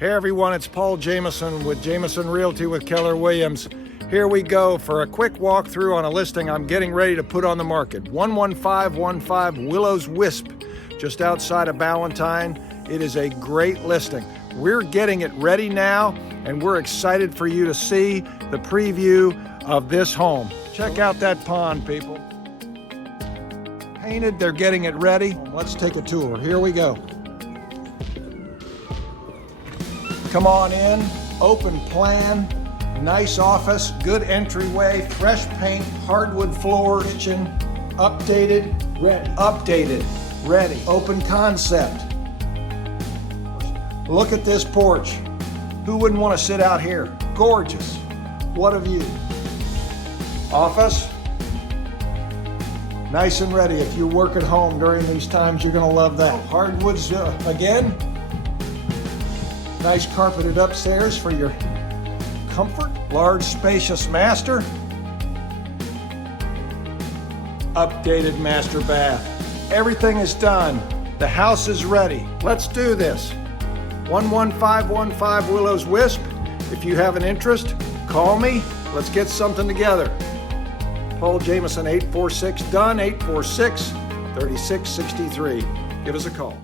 Hey everyone, it's Paul Jamison with Jamison Realty with Keller Williams. Here we go for a quick walkthrough on a listing I'm getting ready to put on the market. 11515 Willows Wisp, just outside of Ballantyne. It is a great listing. We're getting it ready now, and we're excited for you to see the preview of this home. Check out that pond, people. Painted, they're getting it ready. Let's take a tour. Here we go. Come on in, open plan, nice office, good entryway, fresh paint, hardwood floors, kitchen, updated, ready, open concept. Look at this porch. Who wouldn't want to sit out here? Gorgeous. What a view. Office, nice and ready. If you work at home during these times, you're gonna love that. Hardwoods again. Nice carpeted upstairs for your comfort. Large, spacious master. Updated master bath. Everything is done. The house is ready. Let's do this. 11515 Willows Wisp. If you have an interest, call me. Let's get something together. Paul Jamison, 846 done, 846-3663. Give us a call.